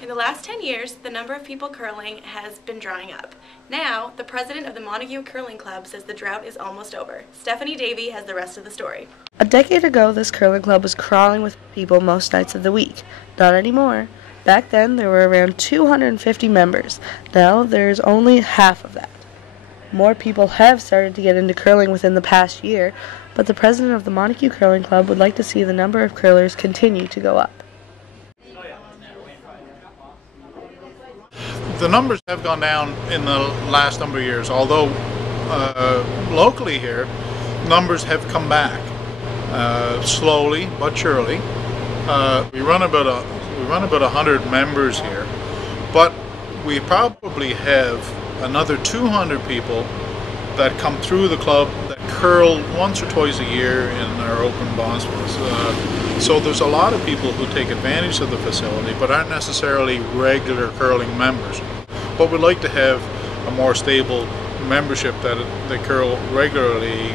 In the last 10 years, the number of people curling has been drying up. Now, the president of the Montague Curling Club says the drought is almost over. Stephanie Davy has the rest of the story. A decade ago, this curling club was crawling with people most nights of the week. Not anymore. Back then, there were around 250 members. Now, there's only half of that. More people have started to get into curling within the past year, but the president of the Montague Curling Club would like to see the number of curlers continue to go up. The numbers have gone down in the last number of years, although locally here, numbers have come back slowly but surely. We run about 100 members here, but we probably have another 200 people that come through the club that curl once or twice a year in our open bonspiels. So there's a lot of people who take advantage of the facility but aren't necessarily regular curling members. But we'd like to have a more stable membership that they curl regularly,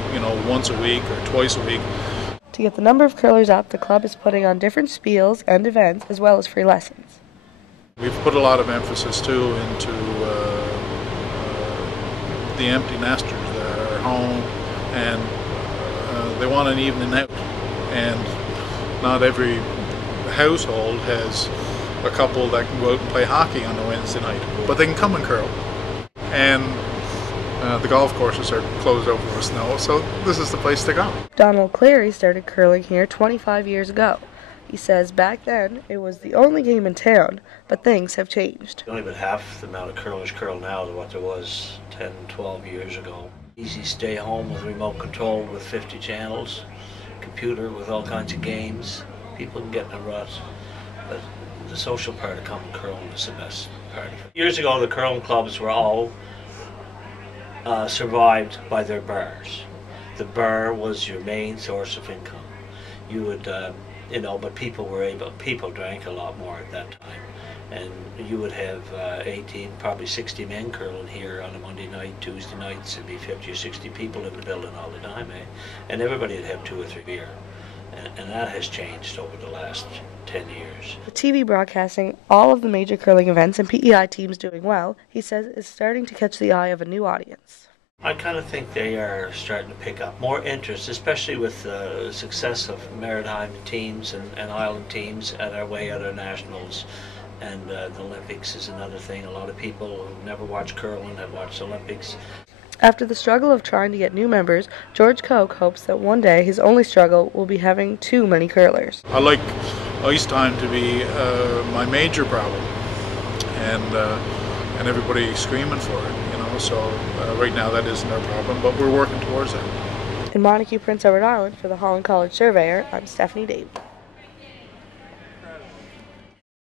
once a week or twice a week. To get the number of curlers up, the club is putting on different spiels and events as well as free lessons. We've put a lot of emphasis too into the empty nesters that are home and they want an evening out, and not every household has a couple that can go out and play hockey on a Wednesday night, but they can come and curl. And the golf courses are closed over with snow, so this is the place to go. Donald Cleary started curling here 25 years ago. He says back then it was the only game in town, but things have changed. Only about half the amount of curlers curl now than what there was 10, 12 years ago. Easy stay home with remote control with 50 channels, computer with all kinds of games. People can get in a rut, but the social part of coming curling is the best part of it. Years ago, the curling clubs were all survived by their bars. The bar was your main source of income. You would, but people drank a lot more at that time. And you would have 18, probably 60 men curling here on a Monday night. Tuesday nights there'd be 50 or 60 people in the building all the time, and everybody would have 2 or 3 beer. And that has changed over the last 10 years. With TV broadcasting all of the major curling events and PEI teams doing well, he says is starting to catch the eye of a new audience. I kind of think they are starting to pick up more interest, especially with the success of maritime teams and island teams at our way at our nationals. And the Olympics is another thing. A lot of people who never watched curling have watched Olympics. After the struggle of trying to get new members, George Koch hopes that one day his only struggle will be having too many curlers. I like ice time to be my major problem, and everybody screaming for it, So right now that isn't our problem, but we're working towards that. In Montague, Prince Edward Island, for the Holland College Surveyor, I'm Stephanie Davy.